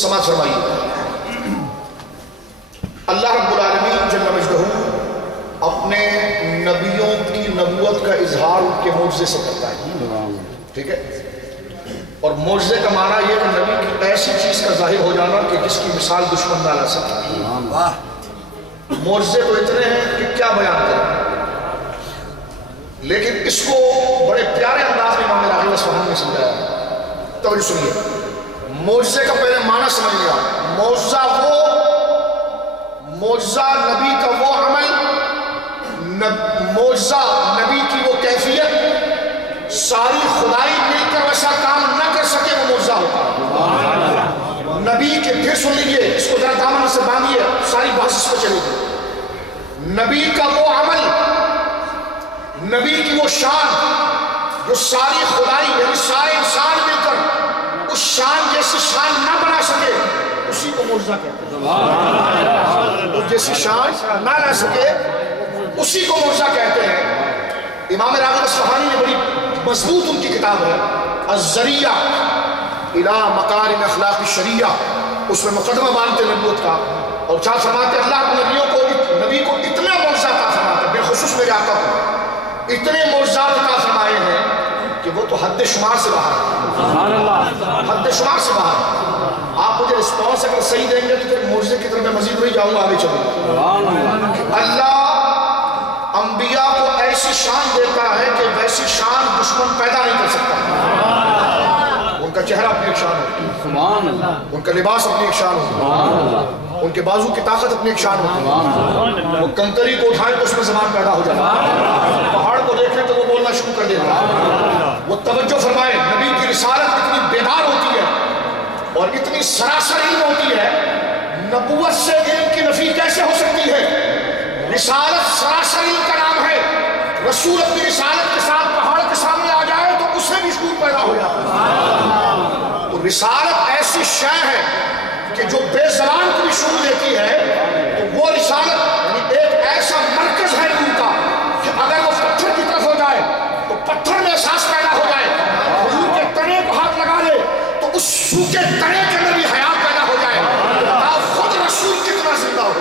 سماعت فرمائیے. اللہ رب العالمین جل مجدہ اپنے نبیوں کی نبوت کا اظہار ان کے معجزے سے کرتا ہے. ٹھیک ہے. اور معجزے کا معنی یہ کہ نبی کی ایسی چیز کا ظاہر ہو جانا کہ جس کی مثال دشمن نہ لا سکے. معجزے تو اتنے ہیں کہ کیا بیان کریں، لیکن اس کو بڑے پیارے انداز میں امام راغب اصفہانی نے سمجھایا. توجہ سنیے. معجزے کا پہلے معنی سمجھ لیا. معجزہ نبی کا وہ عمل، معجزہ نبی کی وہ کیفیت، ساری خدائی مل کر ویسا کام نہ کر سکے وہ معجزہ ہوتا. نبی کے پھر سن لیجیے، اس کو ذرا دامن سے باندھیے، ساری بحث اس پہ چلے گی. نبی کا وہ عمل، نبی کی وہ شان جو ساری خدائی یعنی سارے انسان مل کر اس شان جیسی شان نہ بنا سکے، اسی کو معجزہ کہتے ہیں. اس جیسی شان نہ لا سکے اسی کو معجزہ کہتے ہیں. امام راغب اصفہانی نے بڑی مضبوط ان کی کتاب ہے الذریعہ الی مکارم اخلاق الشریعہ، اس میں مقدمہ مانتے نبوت کا، اور چاہ فرماتے اللہ کو نبی کو اتنا معجزہ عطا فرماتا ہے، بالخصوص میرے آقا کو اتنے معجزات عطا فرمائے ہیں کہ وہ تو حد شمار سے باہر ہے. حد شمار سے باہر. آپ مجھے رسپانس اگر صحیح دیں گے تو پھر معجزے کی طرف میں مزید نہیں جاؤں گا، آگے چلوں. اللہ انبیاء کو ایسی شان دیتا ہے کہ ویسی شان دشمن پیدا نہیں کر سکتا. ان کا چہرہ اپنی ایک شان ہوتی، ان کا لباس اپنی ایک شان ہوتی، ان کے بازو کی طاقت اپنی ایک شان ہوتی. وہ کنکری کو اٹھائیں تو اس میں زبان پیدا ہو جاتا، پہاڑ کو دیکھیں تو وہ بولنا شروع کر دیتا. وہ توجہ فرمائے، نبی کی رسالت اتنی بیدار ہوتی ہے اور اتنی سراسر علم ہوتی ہے، نبوت سے علم کی نفی کیسے ہو سکتی ہے؟ رسالت سراسر علم کا نام ہے. رسول اپنی رسالت کے ساتھ پہاڑ کے سامنے آ جائے تو اس سے بھی شعور پیدا ہو جاتا ہے. تو رسالت ایسی شے ہے کہ جو بے زبان کو بھی شعور دیتی ہے. تو وہ رسالت یعنی ایک ایسا مرکز ہے علم کا کہ اگر وہ پتھر کی طرف ہو جائے تو پتھر میں احساس پیدا ہو جائے. حضور کے تنے کو ہاتھ لگا لے تو اس سوکھے تنے کے اندر بھی حیات پیدا ہو جائے. آپ خود رسول کتنا زندہ ہو.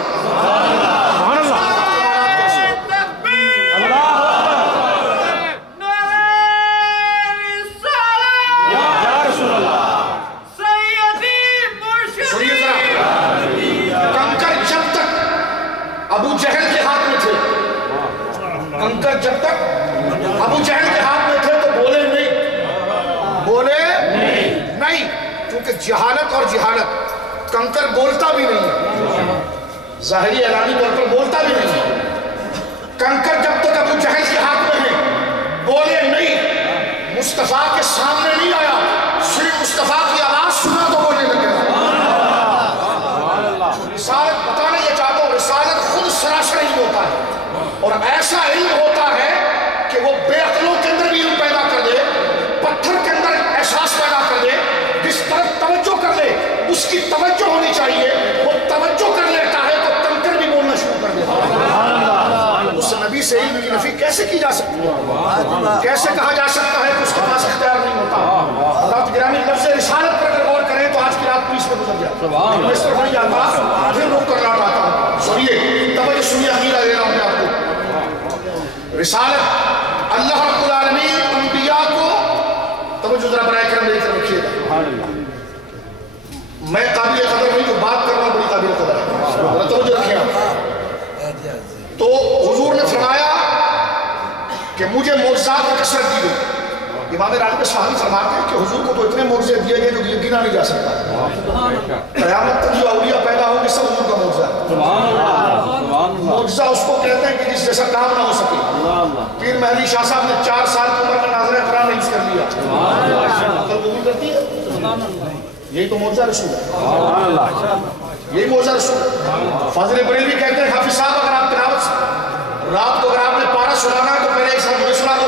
کنکر جب تک ابو جہل کے ہاتھ میں تھے تو بولے نہیں، کیونکہ جہالت اور جہالت. کنکر بولتا بھی نہیں ہے، ظاہری اعلانی طور پر بولتا بھی نہیں ہے. کنکر جب تک ابو جہل کے ہاتھ میں ہے بولے نہیں، مصطفیٰ کے سامنے نہیں آیا، صرف مصطفیٰ کی آواز سنا تو بولنے لگے. رسالت بتانا یہ چاہتا ہوں، رسالت خود سراسر علم ہوتا ہے اور ایسا علم ہوتا ہے کہ وہ بے عقلوں کے اندر بھی علم پیدا کر دے، پتھر کے اندر احساس پیدا کر دے. جس طرف توجہ کر لے اس کی توجہ ہونی چاہیے، وہ توجہ کر لیتا ہے تو کنکر بھی بولنا شروع کر دیتا ہے. اس نبی سے علم کی نفی کیسے کی جا سکتی ہے؟ کیسے کہا جا سکتا ہے کہ اس کے پاس اختیار نہیں ہوتا؟ حضرت گرامی لفظ رسالت پر اگر غور کریں تو آج کی رات پولیس میں گزر جائے. میں اس طرف نہیں جاتا، پھر روک کر لوٹ آتا ہوں. سنیے، توجہ سنیے، عقیدہ دے رہا ہوں میں آپ کو. رسالت اللہ رب العالمین انبیاء کو، توجہ ذرا برائے کرم میری طرف رکھیے گا. میں قابل قدر نہیں جو بات کر رہا ہوں بڑی قابل قدر ہے، توجہ رکھیے آپ. تو حضور نے فرمایا کہ مجھے معجزات کی کثرت دی گئی. امام راغب اصفہانی فرماتے ہیں کہ حضور کو تو اتنے معجزے دیے گئے جو گنا نہیں جا سکتا. قیامت تک جو اولیاء پیدا ہوں گے سب حضور کا معجزہ ہے. معجزہ اس کو کہتے ہیں کہ جس جیسا کام نہ ہو سکے. پیر مہدی شاہ صاحب نے 4 سال کی عمر کا ناظرہ قرآن یوز کر لیا. عقل قبول کرتی ہے؟ یہی تو معجزہ رسول ہے، یہی معجزہ رسول ہے. فاضل بریلوی کہتے ہیں حافظ صاحب اگر آپ تلاوت سے رات کو اگر آپ نے پارہ سنانا ہے تو پہلے ایک ساتھ مجھے سنا دو،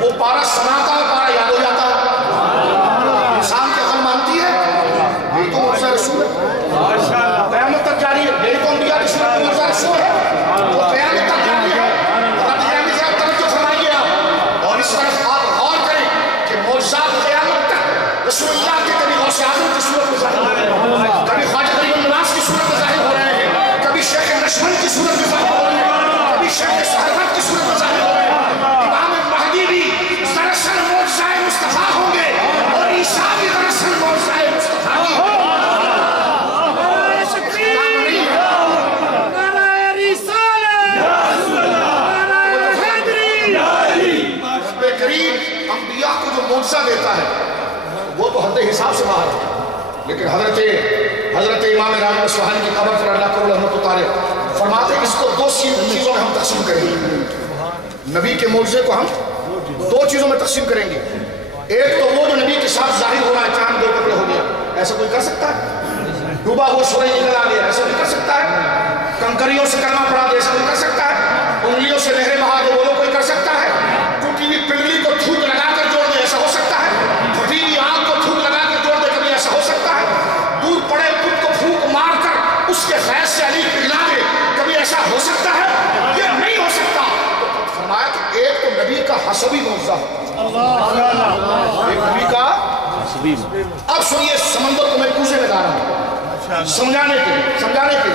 وہ پارہ سناتا ہے، پارہ یاد ہو جاتا ہے. انسان کی عقل مانتی ہے، یہی تو معجزہ رسول ہے. قیامت تک جاری ہے، یہی تو انبیاء کی سنت معجزہ رسول ہے. وہ قیامت تک جاری ہے. رب قیامت سے آپ توجہ فرمائیے آپ، اور اس طرف آپ غور کریں کہ معجزات قیامت تک رسول اللہ کے کبھی غوث اعظم کی صورت میں ظاہر ہوئے. پھر حضرت امام راغب اصفہانی کی قبر پر اللہ کرو رحمت اتارے، فرماتے ہیں اس کو دو چیزوں میں ہم تقسیم کریں گے، نبی کے معجزے کو ہم دو چیزوں میں تقسیم کریں گے۔ ایک تو وہ جو نبی کے ساتھ ظاہر ہو رہا ہے، چاند دو ٹکڑے ہو گیا، ایسا کوئی کر سکتا ہے؟ ڈوبا ہوا سورج نکل آ گیا، ایسا کوئی کر سکتا ہے؟ کنکریوں سے کلمہ پڑھا دے، ایسا کوئی کر سکتا ہے؟ انگلیوں سے نہریں بہا دے، وہ کوئی کر سکتا ہے؟ ٹوٹی ہوئی پنڈلی کو تھوک لگا کر جوڑ دے، ایسا ہو سکتا ہے؟ پھٹی ہوئی آنکھ کو تھوک لگا کر جوڑ دے، کبھی ایسا ہو سکتا ہے؟ دور پڑے پت کو پھونک مار کر اس کے خیز سے علی پگھلا دے، کبھی ایسا ہو سکتا ہے؟ یہ نہیں ہو سکتا۔ تو فرمایا کہ ایک تو نبی کا حسبی معجزہ، ایک نبی کا۔ اب سنیے، سمندر کو میں کوزے میں لا رہا ہوں سمجھانے کے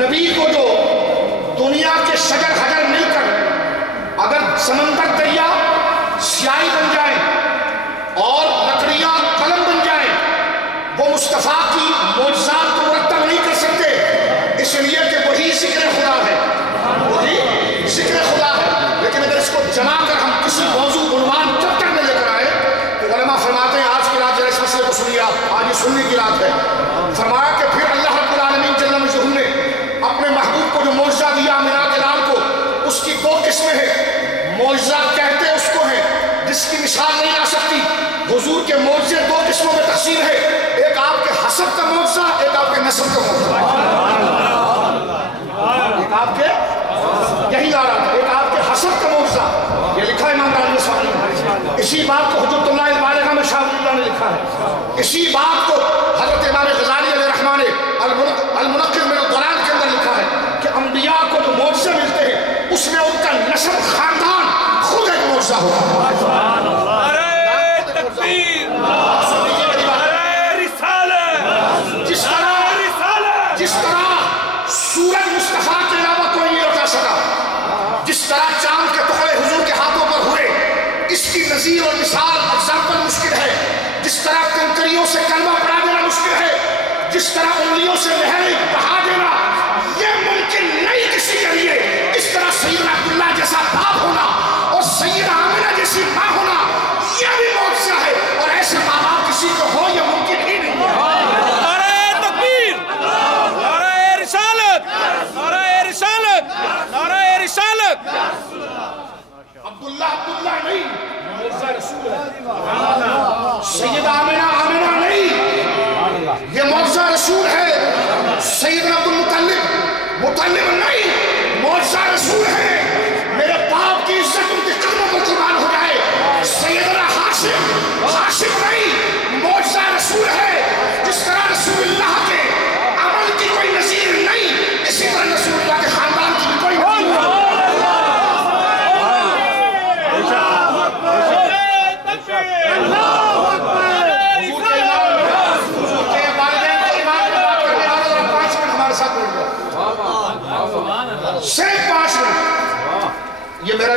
نبی کو جو دنیا کے شجر حجر مل کر اگر سمندر دریا سیاہی بن جائے اور لکڑیاں قلم بن جائیں، وہ مصطفیٰ کی معجزات کو مرتب نہیں کر سکتے، اس لیے کہ وہی ذکر خدا ہے، وہی ذکر خدا ہے۔ لیکن اگر اس کو جمع کر ہم کسی موضوع عنوان چیپٹر میں لے کر آئے تو علماء فرماتے ہیں آج کی رات ذرا اس مسئلے کو سنیے آپ، آج یہ سننے کی رات ہے۔ فرمایا کہ پھر اللہ رب العالمین جل مجدہ نے اپنے محبوب کو جو معجزہ دیا آمنہ کے لال کو، اس کی دو قسمیں ہیں۔ معجزہ کہتے اس کو ہیں جس کی مثال نہیں آ سکتی۔ حضور کے معجزے دو قسموں میں تقسیم ہے، ایک آپ کے حسب کا معجزہ، ایک آپ کے نسب کا معجزہ۔ ایک آپ کے، یہی لا رہا تھا، ایک آپ کے حسب کا معجزہ، یہ لکھا ہے امام راغب اصفہانی۔ اسی بات کو حجت اللہ البالغہ میں شاہ ولی اللہ نے لکھا ہے، اسی بات کو حضرت امام غزالی علیہ الرحمہ نے المنقذ من الضلال کے اندر لکھا ہے کہ انبیاء کو جو معجزے ملتے ہیں اس میں ان کا نسب خاندان خود ایک معجزہ ہوتا ہے۔ نعرہ تکبیر، نعرہ رسالت۔ جس طرح سورج مصطفیٰ کے علاوہ کوئی نہیں لوٹا سکا، جس طرح چاند کے ٹکڑے حضور کے ہاتھوں پر ہوئے، اس کی نظیر اور مثال اگزامپل مشکل ہے۔ جس طرح کنکریوں سے کلمہ پڑھا دینا مشکل ہے، جس طرح انگلیوں سے لہریں بہا دینا یہ ممکن نہیں کسی کے لیے، اس طرح سیدنا عبداللہ جیسا باپ ہونا اور سیدہ آمنہ جیسی ماں ہونا یہ بھی معجزہ ہے، اور ایسے ماں باپ کسی کو ہو یہ ممکن ہی نہیں ہے۔ نعرہ تکبیر، نعرہ رسالت، نعرہ رسالت، نعرہ رسالت۔ عبداللہ نہیں، معجزہ رسول ہے۔ سیدہ آمنہ نہیں، یہ معجزہ رسول ہے۔ سیدنا عبدالمطلب نہیں، معجزہ رسول ہے۔ میرے باپ کی عزت ان کے قدموں پر قربان ہو جائے۔ سیدنا ہاشم نہیں، معجزہ رسول ہے۔ جس طرح رسول اللہ کے عمل کی کوئی نظیر نہیں، اسی طرح رسول اللہ کے خاندان کی بھی کوئی نظیر نہیں۔ صرف 5 منٹ، یہ میرا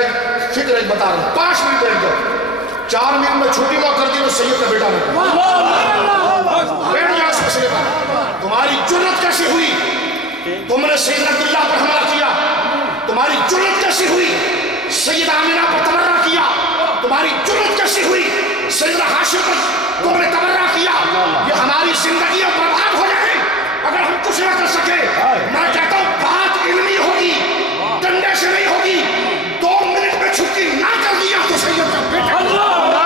فکر ایک بتا رہا ہوں، 5 منٹ بیٹھ جاؤ، 4 منٹ میں چھوٹی بات کر دی تو سید کا بیٹا نہیں بیٹھ جاؤ اس مسئلے پر۔ تمہاری جرت کیسی ہوئی؟ تم نے سیدنا عبداللہ پر حملہ کیا، تمہاری جرت کیسی ہوئی؟ سیدہ آمنہ پر تبرہ کیا، تمہاری جرت کیسی ہوئی؟ سیدنا ہاشم پر تم نے تبرہ کیا۔ یہ ہماری زندگیاں برباد ہو جائیں اگر ہم کچھ نہ کر سکے۔ میں کہتا ہوں بات علمی ہوگی، ڈنڈے سے نہیں ہوگی۔ 2 منٹ میں چھٹی نہ کر دیا تو سید کا بیٹا۔ نعرہ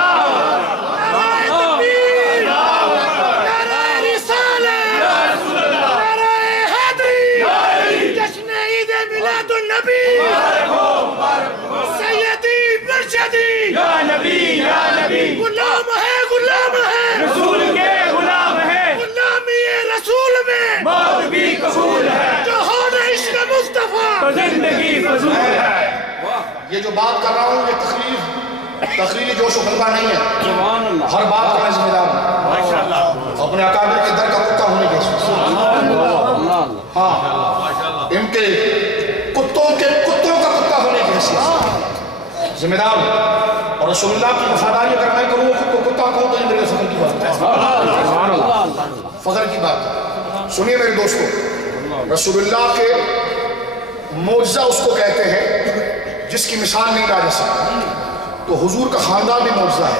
تکبیر، نعرہ رسالت، نعرہ حیدری، جشن عید میلاد النبی، سیدی مرشدی، یا نبی یا نبی، غلام ہے رسول کے غلام ہے، غلامی رسول میں موت بھی قبول ہے، جو ہو نہ عشق مصطفیٰ تو زندگی فضول ہے۔ یہ جو بات کر رہا ہوں یہ تقریری جوش و غلبہ نہیں ہے، ہر بات کا میں ذمہ دار ہوں، اپنے اکابر کے در کا کتا ہونے کے حیثیت، ہاں ان کے کتوں کا کتا ہونے کی حیثیت ذمہ دار ہوں، اور رسول اللہ کی وفاداری اگر میں کروں خود کو کتا کہوں تو یہ میرے فخر کی بات ہے، فخر کی بات ہے۔ سنیے میرے دوستو، رسول اللہ کے معجزہ اس کو کہتے ہیں جس کی مثال نہیں لا جا سکتی، تو حضور کا خاندان بھی معجزہ ہے۔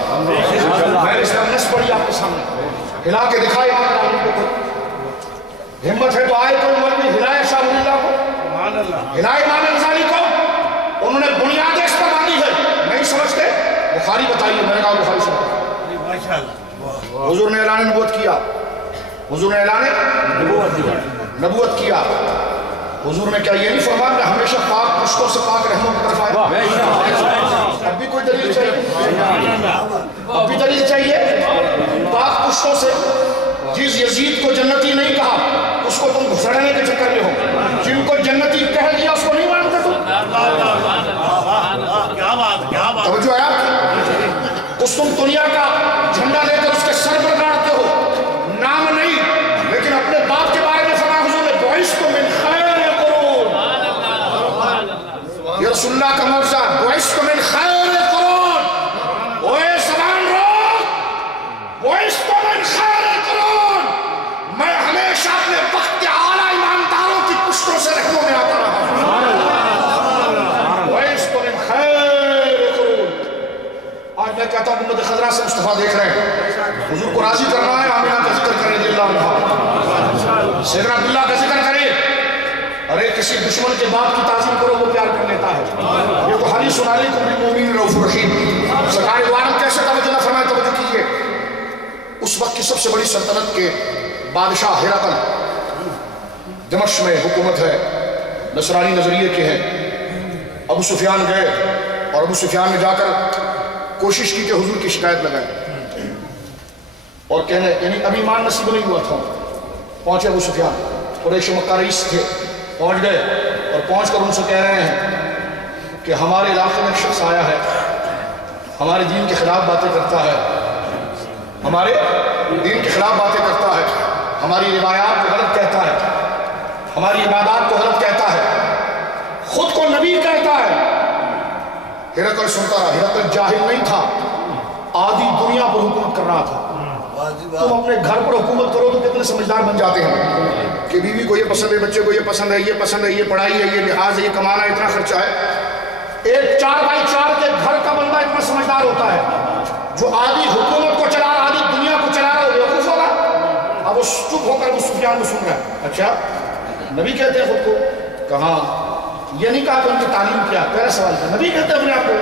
میں نے اس کا نص پڑھی آپ کے سامنے، ہلا کے دکھائے امام علی کو، ہمت ہے تو آئے کوئی مولوی ہلائے شاہ ولی اللہ کو، ہلائے امام غزالی کو، انہوں نے بنیاد اس پر باندھی ہے، نہیں سمجھتے بخاری بتائیے، میں نے کہا بخاری سمجھتے، حضور نے اعلان نبوت کیا، حضور نے اعلان نبوت کیا، حضور نے کیا یہ نہیں فرمایا کہ ہمیشہ پاک پشتوں سے پاک رحموں کی طرف آئے؟ اب بھی کوئی دلیل چاہیے، اب بھی دلیل چاہیے، پاک پشتوں سے، جس یزید کو جنتی نہیں کہا اس کو تم گھسڑنے کے چکر میں ہو، جن کو جنتی کہہ دیا اس کو نہیں مانتے تم؟ توجہ ہے آپ کی؟ اس تم دنیا کا جھنڈا لے کر اس کے سر پر گاڑتے ہو، نام نہیں، لیکن اپنے باپ کے بارے میں فرمایا حضور نے بعثت من خیر قرون، یہ رسول اللہ کا معجزہ، بعثت من خیر قرون، اوے زبان روک، بعثت من خیر قرون، میں ہمیشہ اپنے وقت کے اعلیٰ ایمانداروں کی پشتوں سے رحموں میں آتا رہا، بعثت من خیر قرون۔ آج میں کہتا ہوں امت خضرا سے مصطفیٰ دیکھ رہے ہیں، حضور کو راضی کرنا ہے، آمینہ کا ذکر کریں رضی اللہ عنہ، سیدنا عبداللہ کا ذکر کریں، ارے کسی دشمن کے باپ کی تعظیم کرو وہ پیار کر لیتا ہے، یہ تو حدیث سنالی کو بالمومنین رؤوف رحیم، سرکار دو عالم کیسے توجہ نہ فرمائے، توجہ کیجئے، اس وقت کی سب سے بڑی سلطنت کے بادشاہ ہرقل، دمشق میں حکومت ہے، نصرانی نظریے کے ہیں، ابو سفیان گئے اور ابو سفیان نے جا کر کوشش کی کہ حضور کی شکایت لگائیں اور کہنے، یعنی ابھی ایمان نصیب نہیں ہوا تھا، پہنچے ابو سفیان، قریش مکہ رئیس تھے، پہنچ گئے اور پہنچ کر ان سے کہہ رہے ہیں کہ ہمارے علاقے میں ایک شخص آیا ہے، ہمارے دین کے خلاف باتیں کرتا ہے، ہمارے دین کے خلاف باتیں کرتا ہے، ہماری روایات کو غلط کہتا ہے، ہماری عبادات کو غلط کہتا ہے، خود کو نبی کہتا ہے۔ ہرقل سنتا رہا، ہرقل جاہل نہیں تھا، آدھی دنیا پر حکومت کر رہا تھا۔ تم اپنے گھر پر حکومت کرو تو کتنے سمجھدار بن جاتے ہیں کہ بیوی کو یہ پسند ہے، بچے کو یہ پسند ہے، یہ پسند ہے، یہ پڑھائی ہے، یہ لحاظ ہے، یہ کمانا ہے، اتنا خرچہ ہے۔ ایک 4x4 کے گھر کا بندہ اتنا سمجھدار ہوتا ہے، جو آدھی حکومت کو چلا رہا، آدھی دنیا کو چلا رہا، وہ بیوقوف ہوگا۔ اب وہ چپ ہو کر ابو سفیان کو سن رہا ہے، اچھا نبی کہتے ہیں خود کو؟ کہاں؟ یہ نہیں کہا کہ ان کی تعلیم کیا، پہلا سوال تھا، نبی کہتے ہیں اپنے آپ کو؟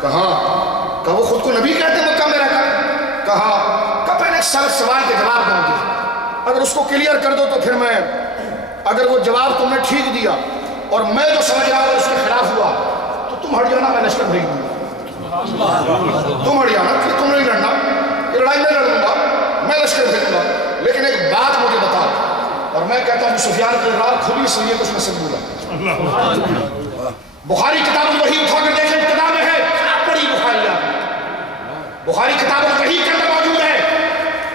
کہاں؟ کہ وہ خود کو نبی کہتے ہیں مکہ میں رہ کر؟ کہاں؟ کہ پہلے ایک سوال کے جواب دوں گی، اگر اس کو کلیئر کر دو تو پھر میں، اگر وہ جواب تم نے ٹھیک دیا اور میں جو سمجھ رہا ہوں اس کے خلاف ہوا تو تم ہٹ جانا، میں لشکر بھیج دوں گا، تم ہٹ جانا، پھر تم نہیں لڑنا، یہ لڑائی میں لڑوں گا، میں لشکر بھیجوں گا، لیکن ایک بات مجھے بتا، اور میں کہتا ہوں سفیان کی رات کھلی اس لیے کچھ میں سے بولا۔ بخاری کتاب الوحی اٹھا کر دیکھیں، ابتدا میں ہے، بڑی بخاری آپ، بخاری کتاب الوحی کے اندر موجود ہے۔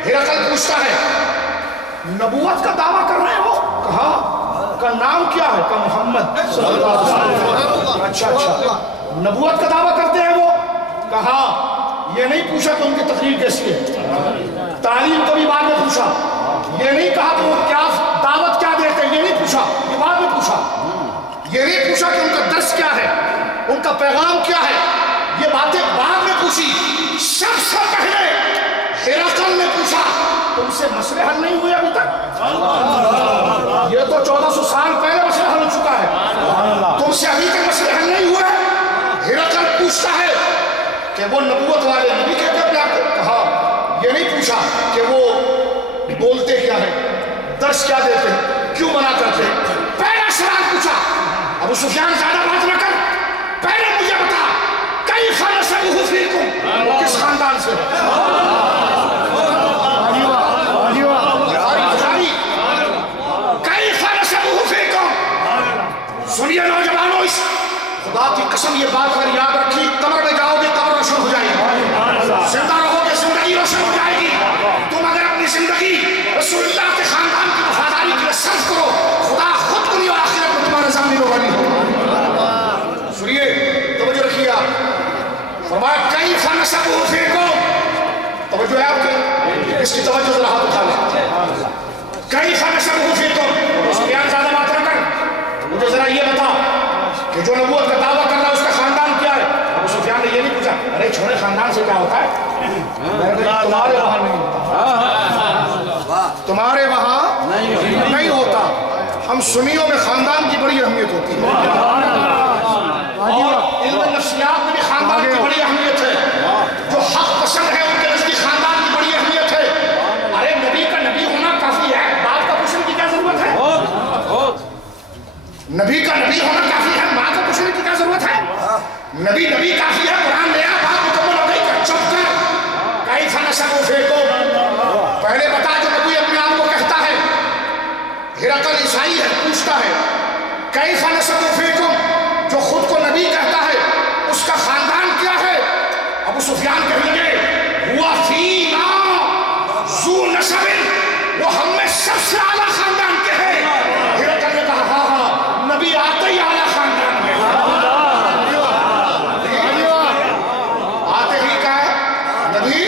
ہرقل پوچھتا ہے نبوت کا دعویٰ کر رہے ہو؟ کہا کا نام کیا ہے؟ کہ محمد صلی اللہ علیہ وسلم۔ اچھا نبوت کا دعویٰ کرتے ہیں وہ؟ کہا یہ نہیں پوچھا کہ ان کی تقریر کیسی ہے، تعلیم کو بھی بعد میں پوچھا، یہ نہیں کہا کہ وہ کیا دعوت کیا دیتے ہیں، یہ نہیں پوچھا، یہ بعد میں پوچھا، یہ نہیں پوچھا کہ ان کا درس کیا ہے، ان کا پیغام کیا ہے، یہ باتیں بعد میں پوچھی۔ سب سے پہلے ہرقل نے پوچھا تم سے مسئلے حل نہیں ہوئے ابھی تک؟ یہ تو 1400 سال پہلے مسئلہ حل ہو چکا ہے، تم سے ابھی تک مسئلے حل نہیں ہوئے؟ ہرقل پوچھتا ہے کہ وہ نبوت والے نبی کہتے ہیں اپنے آپ کو؟ کہا یہ نہیں پوچھا کہ وہ بولتے کیا ہے، درس کیا دیتے ہیں، کیوں منع کرتے ہیں، پہلا سوال پوچھا۔ ابو سفیان زیادہ بات نہ کر، پہلے مجھے بتا کیف نسبہ فیکم، وہ کس خاندان سے ہے؟ کیف نسبہ فیکم، سنیے نوجوانوں، اس خدا کی قسم یہ بات اگر یاد رکھی، قبر میں جاؤ گے قبر روشن ہو جائے گی، زندہ رہو گے زندگی روشن ہو جائے گی۔ تم اگر اپنی زندگی رسول اللہ کے خاندان کی وفاداری کے لیے صرف کرو، خدا خود دنیا اور آخرت میں تمہارے سامنے روانی ہو۔ سنیے توجہ رکھیے آپ، فرمایا کیف نسبہ فیکم، توجہ ہے آپ کی، اس کی توجہ ذرا ہاتھ اٹھا لیں، کیف نسبہ فیکم، اس کی زیادہ بات نہ کر، مجھے ذرا یہ بتا کہ جو نبوت کا دعویٰ کر رہا ہے اس کا خاندان کیا ہے؟ ابو سفیان نے یہ نہیں پوچھا ارے چھوڑے خاندان سے کیا ہوتا ہے، میں نے کہا تمہارے وہاں نہیں ہوتا، ہمارے وہاں نہیں ہوتا. ہم سنیوں میں خاندان کی بڑی اہمیت ہوتی ہے اور علم نفسیات میں بھی خاندان کی بڑی اہمیت ہے. جو حق پسند ہے ان کے نزدیک خاندان کی بڑی اہمیت ہے. ارے نبی کا نبی ہونا کافی ہے, باپ کا پوچھنے کی کیا ضرورت ہے؟ نبی کا نبی ہونا کافی ہے, ماں کا پوچھنے کی کیا ضرورت ہے؟ نبی نبی کافی ہے, قرآن لیا بات مکمل ہو گئی کہ چپ کر کئی فن سب پھینکو. پہلے بتا جو نبی اپنے آپ کو کہتا ہے, ہرقل عیسائی ہے, پوچھتا ہے کئی فن سب پھینکو, جو خود کو نبی کہتا ہے اس کا خاندان کیا ہے؟ ابو سفیان کہیں گے ہوا فینا ذو نسب, وہ ہم میں سب سے اعلیٰ خاندان کے ہیں. ہرقل نے کہا ہاں ہاں نبی آتے ہی اعلیٰ خاندان میں, آتے ہی کا ہے نبی,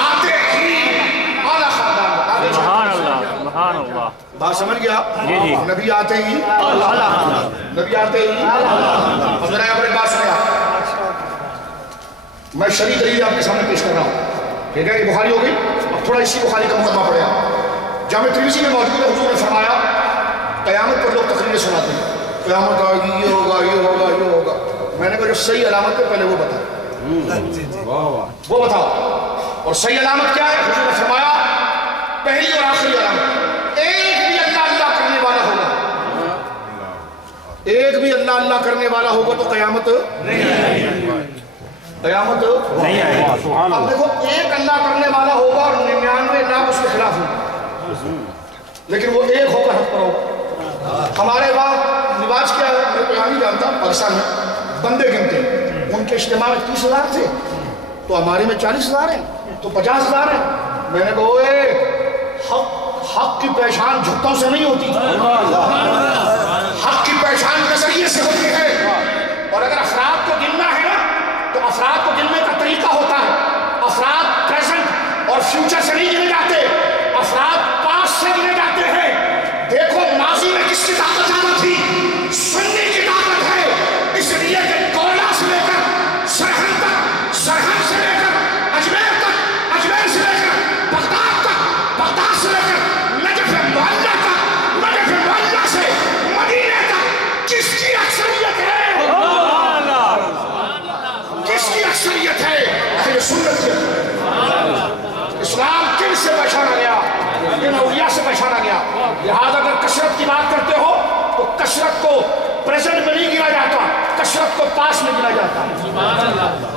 آتے ہی اعلیٰ خاندان میں. سبحان اللہ سبحان اللہ. بات سمجھ گیا؟ نبی آتے ہی نبی آتے ہی. اب ذرا آپ نے بات سنیا, میں شرعی دلیل آپ کے سامنے پیش کر رہا ہوں, ٹھیک ہے؟ یہ بخاری ہو گئی. اب تھوڑا اسی بخاری کا مقدمہ پڑھیا. جامع ترمذی میں موجود ہے, حضور نے فرمایا قیامت پر لوگ تقریریں سناتے ہیں, قیامت آئے گی, یہ ہوگا یہ ہوگا یہ ہوگا. میں نے کہا جو صحیح علامت ہے پہلے وہ بتاؤ, وہ بتاؤ. اور صحیح علامت کیا ہے؟ حضور نے فرمایا پہلی اور آخری علامت, ایک بھی اللہ اللہ کرنے والا ہوگا, ایک بھی اللہ اللہ کرنے والا ہوگا تو قیامت قیامت نہیں آئے گی. اب دیکھو ایک اللہ کرنے والا ہوگا اور 99 لاکھ اس کے خلاف ہوگا, لیکن وہ ایک ہو کر حق پر ہوگا. ہمارے وہاں رواج کیا ہے, میں کوئی نہیں جانتا, پاکستان میں بندے گنتے ہیں, ان کے اجتماع میں 30,000 تھے تو ہمارے میں 40,000 ہیں تو 50,000 ہیں. میں نے کہا حق کی پہچان جھٹوں سے نہیں ہوتی, حق کی پہچان نظریے سے ہوتی ہے. اور اگر افراد کو گننا ہے نا تو افراد کو گننے کا طریقہ ہوتا ہے. افراد پریزنٹ اور فیوچر سے نہیں گنے جاتے, افراد پاسٹ سے گنے جاتے ہیں. دیکھو ماضی میں کس کی طاقت زیادہ تھی, سنی کی طاقت ہے, اس لیے کہ کولا سے لے کر سرہند تک, سرہند سے لے کر اجمیر تک, اجمیر سے لے کر بغداد تک, بغداد سے لے کر نجف معلیٰ تک, نجف معلیٰ سے مدینہ تک کس کی اکثریت ہے؟ کس کی اکثریت ہے؟ اہل سنت کی. اسلام کن سے پہچانا گیا؟ کن اولیاء سے پہچانا گیا. لہذا اگر کثرت کی بات کرتے ہو تو کثرت کو پریزنٹ میں نہیں گنا جاتا, کثرت کو پاس میں گنا جاتا.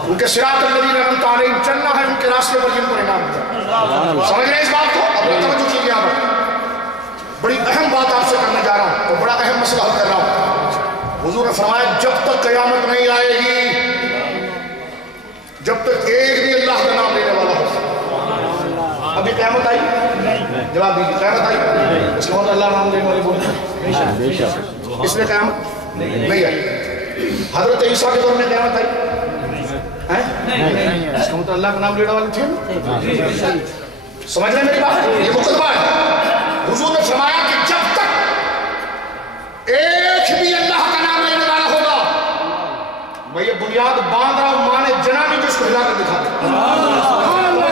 ان کے صراط الذین انعمت علیہم, چلنا ہے ان کے راستے پر جن پر انعام ہوتا. سمجھ رہے ہیں اس بات کو؟ اب توجہ کیجیے, یہاں پر بڑی اہم بات آپ سے کرنے جا رہا ہوں اور بڑا اہم مسئلہ حل کر رہا ہوں. حضور نے فرمایا جب تک قیامت نہیں آئے گی, جب تک ایک بھی اللہ کا نام لینے والا ہو. ابھی قیامت آئی؟ جواب دیجیے, قیامت آئی؟ اس کے بعد اللہ نام لینے والے بولے اس میں قیامت نہیں آئی. حضرت عیسیٰ کے دور میں قیامت آئی؟ اس کا مطلب اللہ کا نام لینے والے تھے. سمجھ رہے میری بات؟ یہ مقدمہ ہے. حضور نے فرمایا کہ جب تک ایک بھی اللہ کا نام لینے والا ہوگا, میں یہ بنیاد باندھ رہا ہوں, مانے جنانی جو اس کو ہلا کر دکھا دے.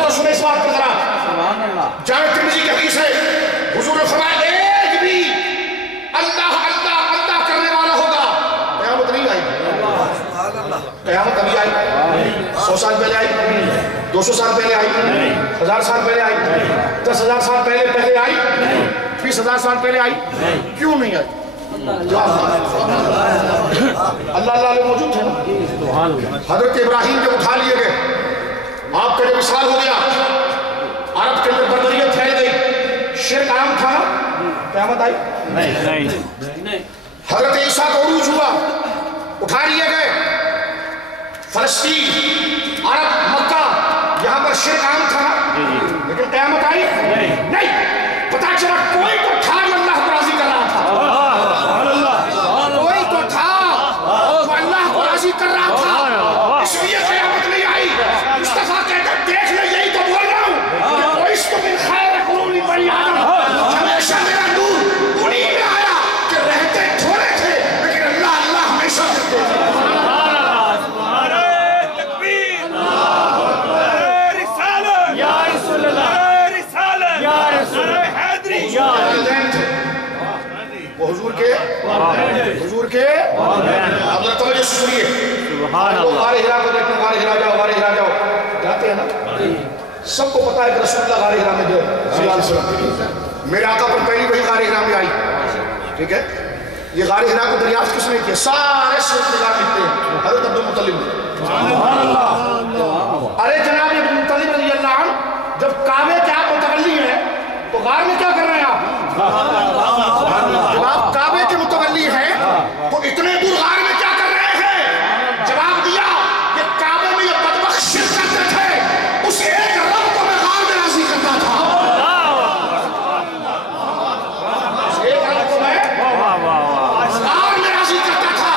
تو سنے اس بات کو ذرا, جامع ترمذی کی حدیث ہے, حضور نے فرمایا ایک بھی اللہ اللہ اللہ کرنے والا ہوگا, قیامت نہیں آئی. قیامت ابھی آئی, 100 سال پہلے آئی, 200 سال پہلے آئی, 1000 سال پہلے آئی, 10,000 سال پہلے آئی, 20,000 سال پہلے آئی, کیوں نہیں آئی؟ اللہ اللہ موجود تھے نا. حضرت ابراہیم جب اٹھا لیے گئے, آپ کا جب وصال ہو گیا, عرب کے اندر بربریت پھیل گئی, شرک عام تھا, قیامت آئی نہیں. حضرت عیسیٰ کا عروج ہوا, اٹھا لیے گئے, فلسطین, عرب, مکہ, یہاں پر شرک عام تھا, لیکن قیامت آئی نہیں. پتا چلا کوئی تو تھا جو اللہ کو راضی کر رہا تھا, کوئی تو تھا جو اللہ کو راضی کر رہا تھا, اس لیے قیامت نہیں آئی. مصطفیٰ کہتا دیکھ لے, یہی تو بول رہا ہوں, کوئی اس کو من خیر قرون بنی آدم, ہمیشہ میرا نور انہی میں آیا کہ رہتے تھوڑے تھے لیکن اللہ اللہ ہمیشہ کرتے تھے. رسالت یا رسول اللہ, رسالت یا رسول والدین تھے، وہ حضور کے اب ذرا توجہ سے سنیے. غار ہرا کو دیکھنا، غار ہرا جاؤ، غار ہرا جاؤ، جاتے ہیں نا. سب کو پتا ہے کہ رسول اللہ غار ہرا میں گئے صلی اللہ علیہ وسلم. میرے آقا پر پہلی وہی غار ہرا میں آئی. ٹھیک ہے، یہ غار ہرا کو دریافت کس نے کیا؟ سارے سورت نگار لکھتے ہیں حضرت عبد المطلب نے. ارے جناب عبد المطلب رضی اللہ عنہ جب کعبے کے آپ متولی ہیں تو غار میں کیا کر رہے ہیں آپ؟ جب آپ کعبے کے متولی ہیں تو اتنے دور غار میں کیا کر رہے ہیں؟ جواب دیا کہ کعبے میں یہ بدبخت شرک کرتے تھے، اس ایک رب کو میں غار میں راضی کرتا تھا. اس ایک رب کو میں غار میں راضی کرتا تھا.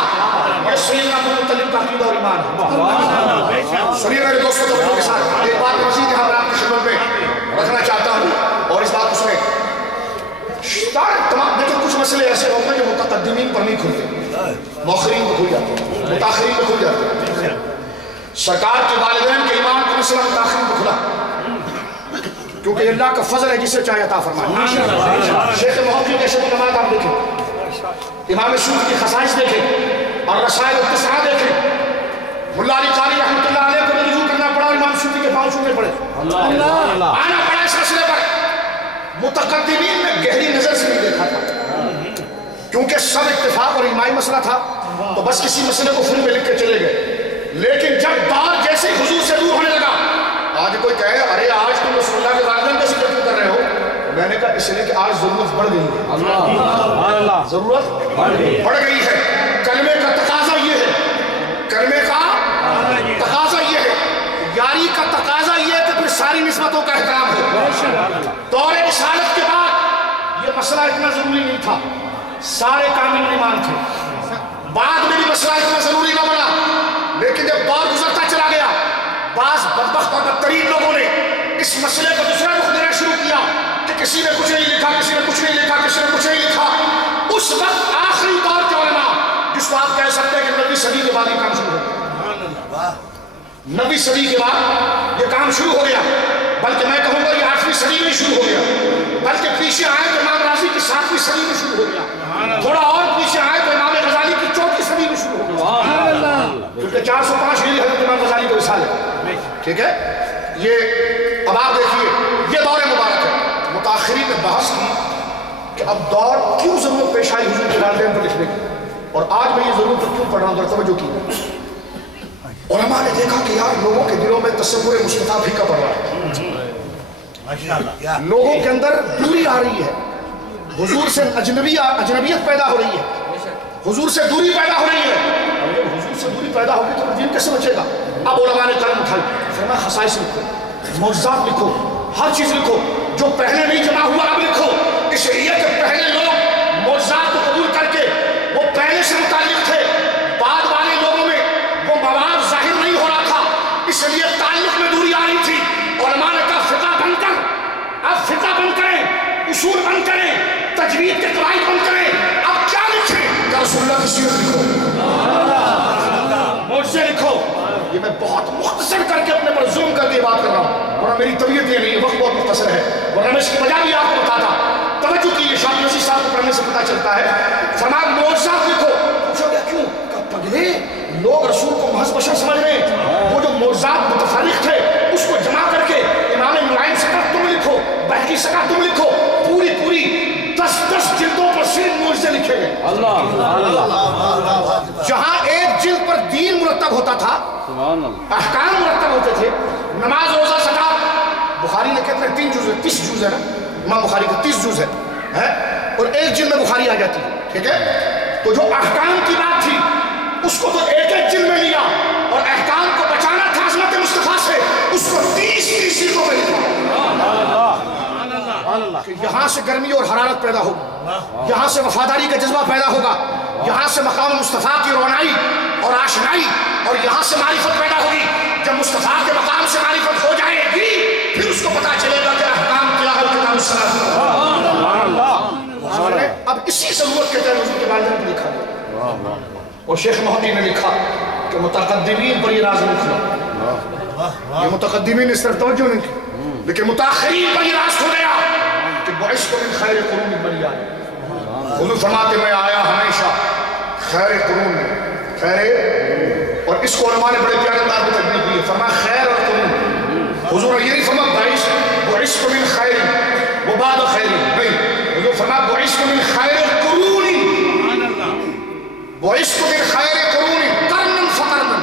یہ سیدنا عبد المطلب کا عقیدہ اور ایمان ہے. سنیے میرے دوستوں دوستوں کے ساتھ ایک بات مزید یہاں پر آپ کی خدمت میں رکھنا چاہتا ہوں اور اس بات کو سنیں. تمام دیکھیں کچھ مسئلے ایسے ہوتے ہیں جو متقدمین پر نہیں کھلتے، مؤخرین کو کھل جاتے ہیں، متاخرین کو کھل جاتے ہیں. سرکار کے والدین کے ایمان کا مسئلہ متاخرین کو کھلا کیونکہ اللہ کا فضل ہے جسے چاہے عطا فرمائے. شیخ محقق کے شیخ نماز آپ دیکھیں، امام سیوطی کی خصائص دیکھیں اور رسائل التسعہ دیکھیں. ملا علی قاری رحمۃ اللہ علیہ کو رجوع کرنا پڑا اور امام سیوطی کے پاؤں چھوٹنے پڑے، آنا پڑا اس مسئلے پر. متقدمین میں گہری نظر سے نہیں دیکھا تھا کیونکہ سب اتفاق اور اجماعی مسئلہ تھا تو بس کسی مسئلے کو فلم میں لکھ کے چلے گئے. لیکن جب دور جیسے ہی حضور سے دور ہونے لگا، آج کوئی کہے ارے آج تم رسول اللہ کے والدین کا ذکر کیوں کر رہے ہو؟ میں نے کہا اس لیے کہ آج ضرورت بڑھ گئی ہے. ضرورت بڑھ گئی ہے. کلمے کا تقاضا یہ ہے، کلمے کا تقاضا یہ ہے، یاری کا تقاضا یہ ہے کہ پھر ساری نسبتوں کا احترام ہو. دور رسالت کے بعد یہ مسئلہ اتنا ضروری نہیں تھا، سارے کامل ایمان تھے. بعد میں بھی مسئلہ اتنا ضروری نہ بنا، لیکن جب دور گزرتا چلا گیا بعض بدبخت اور بدترین لوگوں نے اس مسئلے کو دوسرا رخ دینا شروع کیا کہ کسی نے کچھ نہیں لکھا، کسی نے کچھ نہیں لکھا، کسی نے کچھ نہیں لکھا. اس وقت آخری دور کے علماء جس کو آپ کہہ سکتے ہیں کہ 9ویں صدی کے بعد یہ کام شروع ہو گیا. 9ویں صدی کے بعد یہ کام شروع ہو گیا، بلکہ میں کہوں گا یہ 8ویں صدی میں شروع ہو گیا، بلکہ پیچھے آئے تو امام راضی کی 7ویں صدی میں شروع ہو گیا، تھوڑا اور پیچھے آئے تو امام غزالی کی 4ویں صدی میں شروع ہو گیا، کیونکہ 405 ہجری حضرت امام غزالی کو وصال ہے. ٹھیک ہے، یہ اب آپ دیکھیے یہ دور مبارک ہے. متاخرین نے بحث کی کہ اب دور کیوں ضرورت پیش آئی حضور کے والدین پر لکھنے کی، اور آج میں یہ ضرورت کیوں پڑھ رہا ہوں، توجہ کی. علماء نے دیکھا کہ یار لوگوں کے دلوں میں تصور مصطفیٰ پھیکا پڑ رہا ہے، لوگوں کے اندر دوری آ رہی ہے، حضور سے اجنبیت پیدا ہو رہی ہے، حضور سے دوری پیدا ہو رہی ہے. اور جب حضور سے دوری پیدا ہوگی تو دین کیسے بچے گا؟ اب علماء نے قلم اٹھائی، فرمایا خصائص لکھو، معجزات لکھو، ہر چیز لکھو، جو پہلے نہیں جمع ہوا اب لکھو. اس لیے کہ پہلے لوگ معجزات کو قبول کر کے وہ پہلے سے متعلق تھے، بعد والے لوگوں میں وہ مواد ظاہر نہیں ہو رہا تھا، اس لیے تعلق میں دوری آ رہی تھی. علماء نے کہا فقہ بن کر اب فقہ بن کریں، اصول بن کریں، تجوید کے قواعد بن کریں. اب کیا لکھیں؟ کہ رسول اللہ کی سیرت لکھو، معجزے لکھو. یہ میں بہت مختصر کر کے اپنے پر زوم کر کے بات کر رہا ہوں، ورنہ میری طبیعت یہ نہیں، وقت بہت مختصر ہے، ورنہ میں اس کی وجہ بھی آپ کو بتاتا. توجہ کیجیے، شاہ نصیر صاحب کو پڑھنے سے پتہ چلتا ہے. فرمایا معجزات لکھو. پوچھو گیا کیوں؟ کہ پگلے لوگ رسول کو محض بشر سمجھ رہے ہیں، وہ جو معجزات متفرق تھے اس کو جمع کر کے امام نعیم سکت تم لکھو، بہقی سکت تم لکھو. پوری 10 جلدوں پر صرف معجزے لکھے گئے. جہاں ایک جلد پر دین مرتب ہوتا تھا، احکام مرتب ہوتے تھے، نماز روزہ زکات. بخاری نے کہتے ہیں 3 جز ہے، 30 جز ہے نا، امام بخاری کا 30 جز ہے اور ایک جلد میں بخاری آ جاتی ہے. ٹھیک ہے، تو جو احکام کی بات تھی اس کو تو ایک جلد میں لیا، اور احکام کو بچانا تھا عظمت مصطفیٰ سے، اس کو 30 جلدوں میں لکھا. کہ یہاں سے گرمی اور حرارت پیدا ہوگی، یہاں سے وفاداری کا جذبہ پیدا ہوگا، یہاں سے مقام مصطفیٰ کی رونائی اور آشنائی، اور یہاں سے معرفت پیدا ہوگی. جب مصطفیٰ کے مقام سے معرفت ہو جائے گی پھر اس کو پتا چلے گا کہ احکام کیا ہے، کتاب الصلاۃ. اب اسی ضرورت کے تحت حضور کے والدین کو لکھا گیا، اور شیخ محدی نے لکھا کہ متقدمین پر یہ راز نہیں کھلا. یہ متقدمین نے صرف توجہ نہیں کی، لیکن متاخرین پر یہ راز کھل گیا کہ بعثت من خیر قرون بنی آدم. حضور فرماتے میں آیا ہمیشہ خیر قرون میں. خیر، اور اس کو علماء نے بڑے پیارے انداز میں ترجمہ کی ہے. فرمایا خیر اور قرون. حضور یہ نہیں فرمایا بعثت من خیر و بعد خیر، نہیں. حضور فرمایا بعثت من خیر قرون، بعثت من خیر قرون قرنا فقرنا.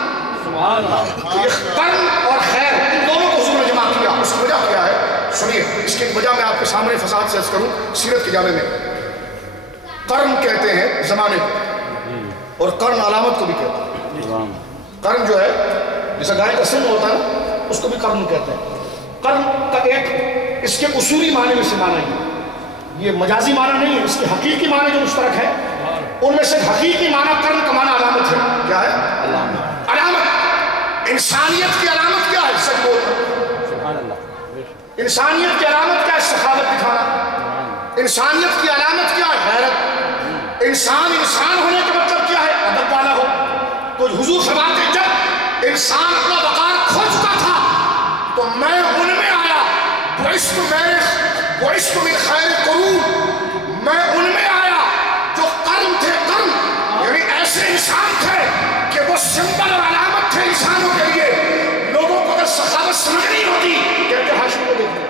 یہ قرن اور خیر ان دونوں کو حضور نے جمع کیا. اس کی وجہ کیا ہے سنیے. اس کی وجہ میں آپ کے سامنے فصاحت سے عرض کروں. سیرت کے جامع میں قرن کہتے ہیں زمانے کو، اور قرن علامت کو بھی کہتے ہیں. قرن جو ہے جیسا گائے کا سن ہوتا ہے اس کو بھی قرن کہتے ہیں. قرن کا ایک اس کے اصولی معنی میں سے معنی ہے، یہ مجازی معنی نہیں ہے. اس کے حقیقی معنی جو مشترک ہے ان میں سے حقیقی معنی قرن کا معنی علامت ہے. کیا ہے؟ علامت. انسانیت کی علامت کیا ہے؟ سچ بولنا. انسانیت کی علامت کیا ہے؟ سخاوت دکھانا. انسانیت کی علامت کیا ہے؟ غیرت. انسان ہونے کا مطلب کیا ہے؟ ادب والا ہو. تو حضور فرماتے ہیں جب انسان اپنا وقار کھو چکا تھا تو میں ان میں آیا. بعثت من خیر قرون، میں ان میں آیا جو قرن تھے. قرن یعنی ایسے انسان تھے کہ وہ سمبل اور علامت تھے انسانوں کے لیے. لوگوں کو اگر سخاوت سمجھنی ہوتی کہتے ہاشم کو دیکھ لیں.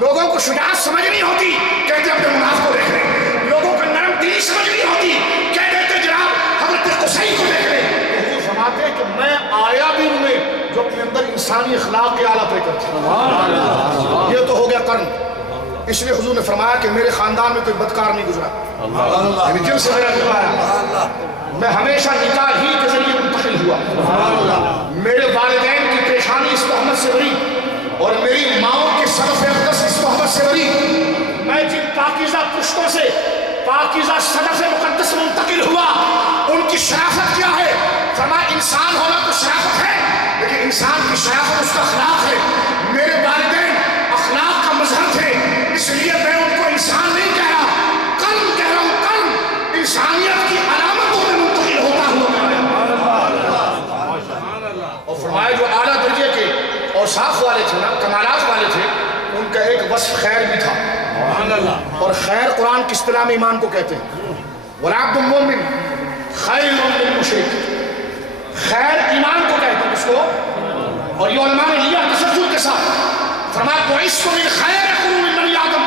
لوگوں کو شجاعت سمجھنی ہوتی کہتے اپنے مناف کو دیکھ لیں. لوگوں کو نرم دلی سمجھنی ہوتی کہہ دیتے جناب حضرت قصی کو دیکھ لیں. حضور فرماتے ہیں کہ میں آیا بھی ان میں جو اپنے اندر انسانی اخلاق کے اعلیٰ پیکر تھے. یہ تو ہو گیا قرن. اس لیے حضور نے فرمایا کہ میرے خاندان میں کوئی بدکار نہیں گزرا، یعنی جن سے میرا نکاح آیا میں ہمیشہ نکاح ہی کے ذریعے منتقل ہوا. میرے والدین کی پیشانی اس تہمت سے بری اور میری ماؤں کے صدف اقدس اس تہمت سے بری. میں جن پاکیزہ پشتوں سے پاکیزہ صدف مقدس منتقل ہوا ان کی شرافت کیا ہے؟ فرمایا انسان ہونا تو شرافت ہے لیکن انسان کی شرافت اس کا اخلاق ہے. میرے والدین اخلاق کا مظہر تھے، اس لیے میں ان کو انسان نہیں کہہ رہا، قرن کہہ رہا ہوں. قرن انسانیت کی علامتوں میں منتقل ہوتا ہوا میں. اور فرمایا جو اعلیٰ درجے کے اوصاف والے تھے نا، کمالات والے تھے، ان کا ایک وصف خیر بھی تھا. اور خیر قرآن کی اصطلاح میں ایمان کو کہتے ہیں. وَالْعَبْدُ الْمُؤْمِنُ خَيْرٌ مِّنَ خیر ایمان کو کہتے ہیں اس کو. اور یہ علماء نے لیا تسلسل کے ساتھ. فرمایا بعثت من خیر قرون بنی آدم،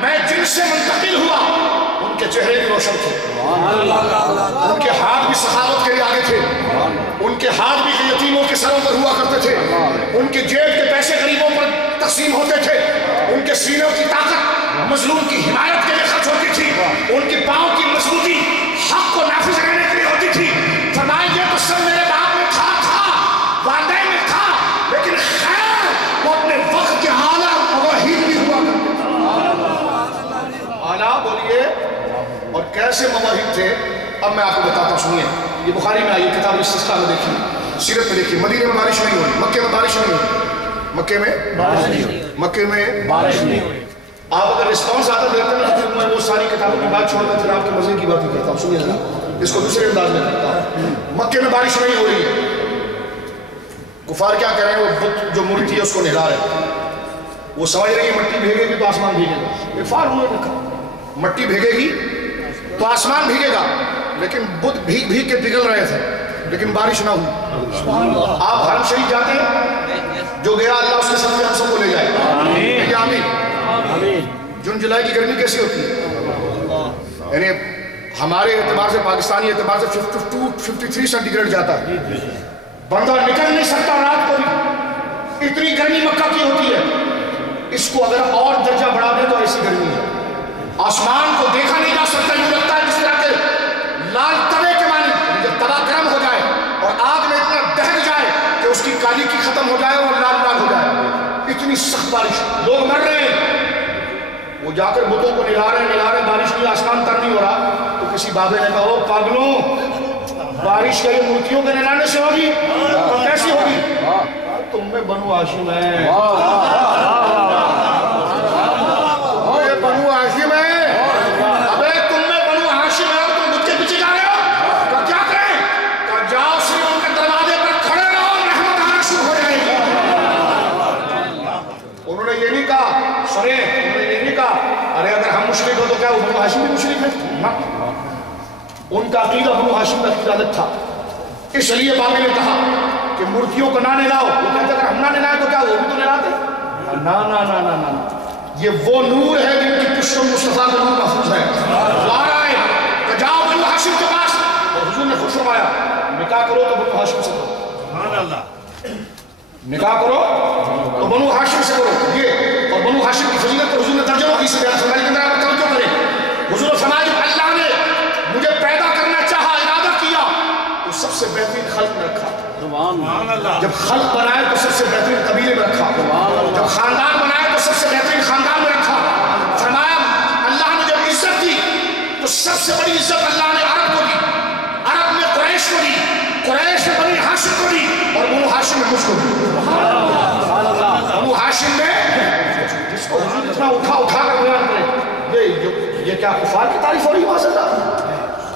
میں جن سے منتقل ہوا ان کے چہرے بھی روشن تھے، ان کے ہاتھ بھی سخاوت کے لیے آگے تھے، ان کے ہاتھ بھی یتیموں کے سروں پر ہوا کرتے تھے، ان کے جیب کے پیسے غریبوں پر تقسیم ہوتے تھے، ان کے سینوں کی طاقت مظلوم کی حمایت کے لیے خرچ ہوتی تھی، ان کے پاؤں کی مضبوطی حق کو نافذ کرنے کے لیے ہوتی تھی. فرمایا یہ تو سب میرے باپ میں تھا والدین میں تھا، لیکن خیر وہ اپنے وقت کے اعلیٰ مواہب بھی ہوا کرتے تھے. اعلیٰ بولیے اور کیسے مواہب تھے اب میں آپ کو بتاتا ہوں. سنیے یہ بخاری میں آئی کتاب الاستسقاء میں دیکھیے، سیرت میں دیکھیے. مدینے میں بارش نہیں ہوئی، مکے میں بارش نہیں ہوئی، مکے میں بارش نہیں ہوئی. آپ اگر رسپانس آتا دیکھتے ہیں پھر میں وہ ساری کتابوں کی بات چھوڑ کر پھر آپ کے مزے کی بات ہی کرتا ہوں. سنیے ذرا اس کو دوسرے انداز میں کرتا ہوں. مکے میں بارش نہیں ہو رہی ہے، کفار کیا کہہ رہے ہیں؟ وہ بت جو مورتی ہے اس کو نہلا رہے ہیں. وہ سمجھ رہے ہیں مٹی بھیگے گی تو آسمان بھیگے گا. کفار انہوں نے رکھا مٹی بھیگے گی تو آسمان بھیگے گا، لیکن بت بھیگ کے پگھل رہے تھے لیکن بارش نہ ہوئی. آپ حرم شریف جاتے ہیں، جو گیا اللہ اس کے ساتھ ہم سب کو لے جائے. آمین. جون جولائی کی گرمی کیسی ہوتی ہے؟ یعنی ہمارے اعتبار سے پاکستانی اعتبار سے 52-53 سینٹی گریڈ جاتا ہے. بندہ نکل نہیں سکتا رات کو بھی، اتنی گرمی مکہ کی ہوتی ہے. اس کو اگر اور درجہ بڑھا دے تو ایسی گرمی ہے. آسمان کو دیکھا نہیں جا سکتا، یوں لگتا ہے جس طرح کے لال توے کے معنی جب توا گرم ہو جائے اور آگ میں اتنا دہک جائے کہ اس کی کالی کی ختم ہو جائے اور لال لال ہو جائے. اتنی سخت بارش، لوگ مر رہے ہیں. وہ جا کر بتوں کو نلا رہے ہیں، بارش نہیں، آسمان تر نہیں ہو رہا. تو کسی بابے نے کہا او پاگلوں، بارش کے مورتیوں کے نلانے سے ہوگی تو کیسی ہوگی؟ تم میں بنو ہاشم ہے، بنو ہاشم ہے. ابے تم میں بنو ہاشم ہے اور تم بت کے پیچھے جا رہے ہو. تو کیا کریں؟ کہ جاؤ صرف ان کے دروازے پر کھڑے رہو، رحمت آنا شروع ہو جائے گی. انہوں نے یہ نہیں کہا، سنیں، انہوں نے یہ نہیں مشرک ہو تو کیا وہ بنو ہاشم بھی مشرک ہے؟ نہ، ان کا عقیدہ بنو ہاشم کا عقیدہ الگ تھا۔ اس لیے بابی نے کہا کہ مورتیوں کو نہ نلاؤ۔ وہ کہتے اگر ہم نہ نلائیں تو کیا وہ بھی تو نلاتے؟ نا نا نا نا نا، یہ وہ نور ہے جن کی پشتوں مصطفیٰ کا نور محفوظ ہے۔ دوبارہ آئے کہ جاؤ بنو ہاشم کے پاس، اور حضور نے خوش فرمایا نکاح کرو تو بنو ہاشم سے کرو، سبحان اللہ، نکاح کرو تو بنو ہاشم سے کرو۔ یہ اور بنو ہاشم کی فضیلت پر حضور نے ترجمہ کی سے بیان فرمایا، لیکن آپ توجہ کریں، حضور فرمایا جب اللہ نے مجھے پیدا کرنا چاہا، ارادہ کیا، تو سب سے بہترین خلق میں رکھا۔ سبحان اللہ، جب خلق بنائے تو سب سے بہترین قبیلے میں رکھا، جب خاندان بنائے تو سب سے بہترین خاندان میں رکھا۔ فرمایا اللہ نے جب عزت دی تو سب سے بڑی عزت اللہ نے عرب کو دی، عرب میں قریش کو دی، قریش میں بنی ہاشم کو دی، اور بنو ہاشم میں مجھ کو دی۔ بنو ہاشم میں جس کو حضور اتنا اٹھا کر بیان کرے، یہ کیا کفار کی تعریف ہو رہی ہے؟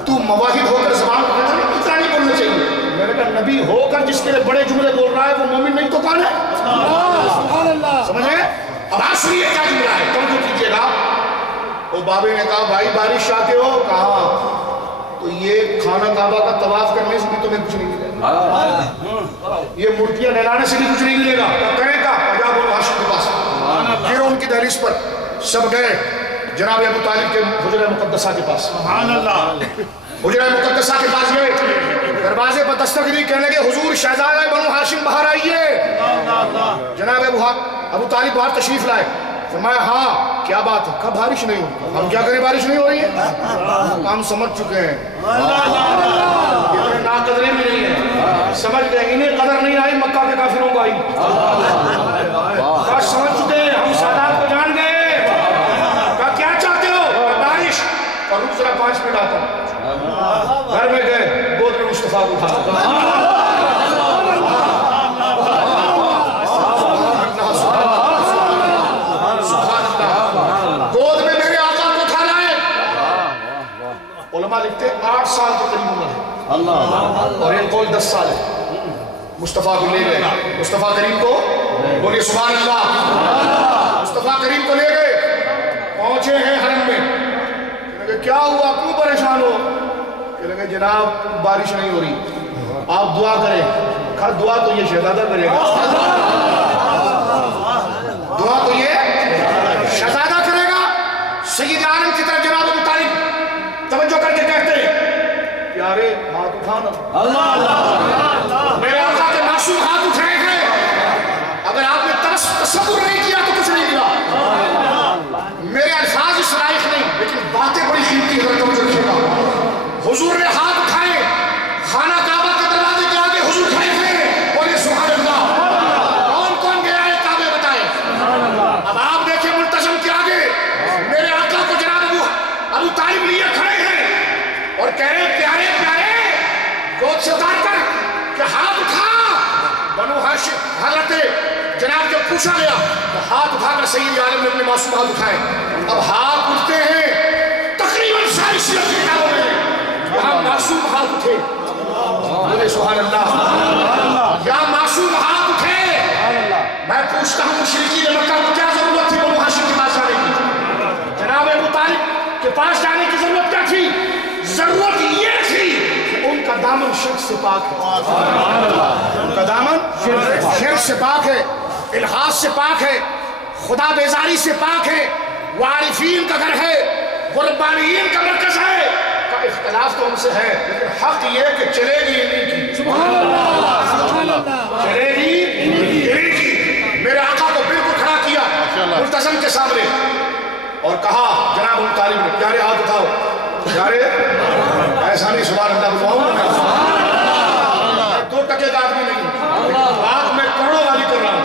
تو مواحد ہو کر زبان کو اتنا نہیں بولنا چاہیے۔ میں نے کہا نبی ہو کر جس کے لیے بڑے جملے بول رہا ہے وہ مومن نہیں تو کون ہے؟ سمجھ گئے؟ اب آپ سنیے کیا جملہ ہے، توجہ کیجیے گا۔ وہ بابے نے کہا بھائی بارش آتے ہو؟ کہا تو یہ خانہ کعبہ کا طواف کرنے سے بھی تمہیں کچھ نہیں ملے گا، یہ مورتیاں نہلانے سے بھی کچھ نہیں ملے گا، کرے گا جا بنو ہاشم کے پاس۔ پھر ان کی دہلیز پر سب گئے جناب ابو طالب کے حجرہ مقدسہ کے پاس۔ سبحان اللہ، حجرہ مقدسہ کے پاس گئے، دروازے پر دستک دی، کہنے لگے حضور شہزادہ بنو ہاشم باہر آئیے۔ جناب ابو طالب باہر تشریف لائے، فرمایا ہاں کیا بات ہے؟ کہا بارش نہیں ہو۔ ہم کیا کریں بارش نہیں ہو رہی ہے؟ ہم سمجھ چکے ہیں، اتنے ناقدرے بھی نہیں ہیں، سمجھ گئے انہیں قدر نہیں آئی مکہ کے کافروں کو آئی۔ کہا سمجھ چکے ہیں، ہم سادات کو جان گئے۔ کہا کیا چاہتے ہو؟ بارش۔ اور رک ذرا 5 منٹ آتا ہوں۔ گھر میں گئے، گود میں مصطفیٰ کو اٹھا، علماء لکھتے 8 سال کے قریب عمر ہے، اور ایک قول 10 سال ہے۔ مصطفیٰ کو لے گئے، مصطفیٰ کریم کو بولیے سبحان اللہ، مصطفیٰ کریم کو لے گئے، پہنچے ہیں حرم میں۔ کہنے لگے کیا ہوا، کیوں پریشان ہو؟ کہنے لگے جناب بارش نہیں ہو رہی، آپ دعا کریں۔ کہا دعا تو یہ شہزادہ کرے گا، دعا تو یہ شہزادہ کرے گا۔ سید عالم کی طرف جناب ابو طالب توجہ کر کے کہتے ہیں پیارے ہاتھ اٹھانا، میرے آقا کے معصوم ہاتھ اٹھائے ہیں، اگر آپ نے تصور نہیں کیا تو کچھ نہیں ملا۔ میرے الفاظ اس لائق نہیں، لیکن باتیں بڑی قیمتی ہے، توجہ رکھیے گا۔ حضور نے ہاتھ اٹھائے، خانہ کعبہ کے دروازے کے آگے حضور کھڑے ہیں، بولے سبحان اللہ۔ کون کون گیا ہے کعبے بتائے؟ اب آپ دیکھیں ملتزم کے آگے میرے آقا کو جناب ابو طالب لیے کھڑے ہیں اور کہہ رہے پیارے پیارے، گود سے اتار کر کہ ہاتھ اٹھا۔ بنو ہاشم حضرت جناب جب پوچھا گیا تو ہاتھ اٹھا کر سید عالم نے اپنے معصوم ہاتھ اٹھائے۔ اب ہاتھ اٹھتے ہیں تقریباً ساری سیرت کی کتابوں میں یہاں معصوم ہاتھ اٹھے، بولے سبحان اللہ، یا معصوم ہاتھ اٹھے۔ میں پوچھتا ہوں مشرکین مکہ کو کیا ضرورت تھی بنو ہاشم کے پاس جانے کی؟ جناب ابو طالب کے پاس جانے کی ضرورت کیا تھی؟ ضرورت یہ تھی کہ ان کا دامن شرک سے پاک ہے، ان کا دامن شرک سے پاک ہے، الحاد سے پاک ہے، خدا بیزاری سے پاک ہے، وہ عارفین کا گھر ہے، وہ ربانیین کا مرکز ہے۔ کا اختلاف تو ان سے ہے، لیکن حق یہ کہ چلے گی انہی کی، چلے گی انہی کی۔ میرے آقا کو بالکل کھڑا کیا ملتزم کے سامنے اور کہا جناب ابو طالب نے پیارے ہاتھ اٹھاؤ۔ پیارے ایسا نہیں، سبحان اللہ بتاؤں، 2 ٹکے کا آدمی نہیں، بات میں کروڑوں والی کر رہا ہوں۔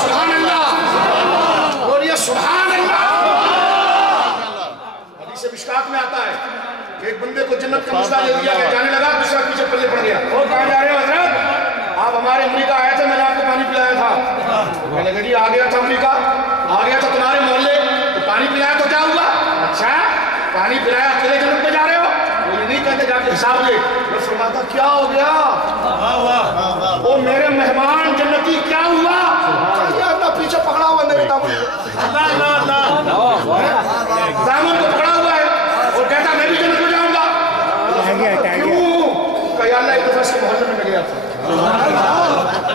سبحان اللہ، بولیے سبحان اللہ۔ حدیث مشکات میں آتا ہے کہ ایک بندے کو جنت کا مژدہ دے دیا گیا، جانے لگا، دوسرا پیچھے پلے پڑ گیا۔ وہ کہاں جا رہے ہو حضرت؟ آپ ہمارے امریکہ آئے تھے، میں نے آپ کو پانی پلایا تھا۔ میں نے کہا جی آ گیا تھا امریکہ، آ گیا تھا تمہارے محلے، تو پانی پلایا تو کیا ہوا؟ اچھا پانی پلایا، اکیلے جنت میں جا رہے ہو؟ وہ یہ نہیں کہتے جا کے حساب لے۔ میں فرماتا کیا ہو گیا؟ وہ میرے مہمان جنتی کیا ہوا؟ یہ اپنا پیچھے پکڑا ہوا میرے دامن اللہ ایک دفعہ اس کے محلے میں گیا تھا،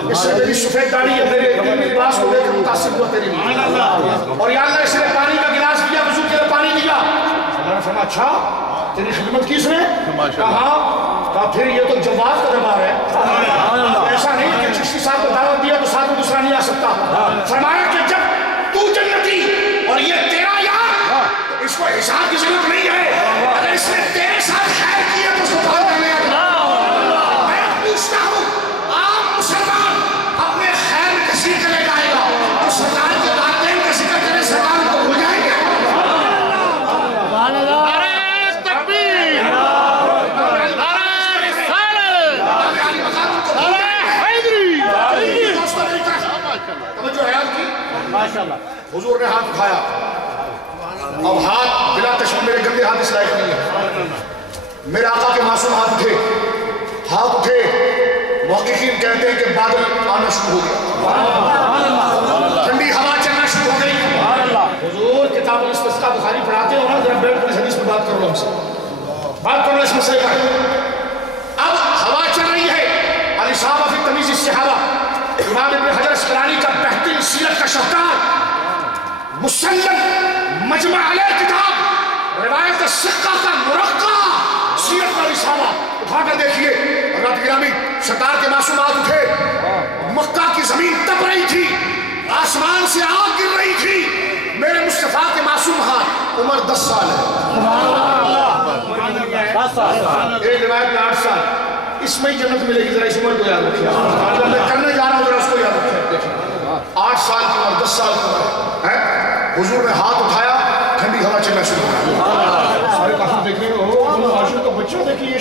اس سے میری سفید داڑھی ہے، میرے علمی لباس کو دیکھ کر متاثر ہوا تیری لیے، اور یا اللہ اس نے پانی کا گلاس دیا، وضو کے لیے پانی دیا، میں نے فرمایا اچھا تیری خدمت کی اس نے؟ کہا پھر یہ تو جواب کا دربار ہے، ایسا نہیں کہ چشتی صاحب کو دعوت دیا تو ساتھ میں دوسرا نہیں آ سکتا۔ فرمایا کہ جب تو جنتی اور یہ تیرا یار تو اس کو حساب کی ضرورت نہیں ہے، اگر اس نے تیرے ساتھ خیر کیا تو اس کو بات کرنے آگا۔ میں پوچھتا ہوں عام مسلمان اپنے خیر میں کسی کے لے جائے گا تو سرکار کے دادین کا ذکر کرے سرکار کو ہو جائے گا۔ حضور نے ہاتھ اٹھایا، اب ہاتھ بلا تشبیہ میرے گندے ہاتھ اس لائق نہیں ہے، میرے آقا کے معصوم ہاتھ اٹھے، ہاتھ اٹھے، محققین کہتے ہیں کہ بادل آنا شروع ہو گیا، ٹھنڈی ہوا چلنا شروع ہو گئی۔ حضور کتاب الاستسقاء بخاری پڑھاتے ہو نا، ذرا بیٹھ کر اس حدیث پر بات کرو ہم سے، بات کرو اس مسئلے پر۔ اب ہوا چل رہی ہے، الاصابہ فی تمییز الصحابہ، امام ابن حجر اسقلانی کا بہترین سیرت کا شاہکار، مسلم مجمع علیہ کتاب، روایت السقہ کا مرقع سیرت کا رسالہ اٹھا کر دیکھیے۔ حضرت گرامی سرکار کے معصوم ہاتھ اٹھے، مکہ کی زمین تپ رہی تھی، آسمان سے آگ گر رہی تھی، میرے مصطفیٰ کے معصوم ہاتھ، عمر 10 سال ہے، ایک روایت میں 8 سال، اس میں ہی جنت ملے گی، ذرا اس عمر کو یاد رکھیے، جو میں کرنے جا رہا ہوں ذرا اس کو یاد رکھیے۔ 8 سال کی عمر، 10 سال کی عمر ہے، حضور نے ہاتھ اٹھایا، ٹھنڈی ہوا چلنا شروع ہو گئی۔ سارے کافی دیکھنے کو، بچوں دیکھیے یہ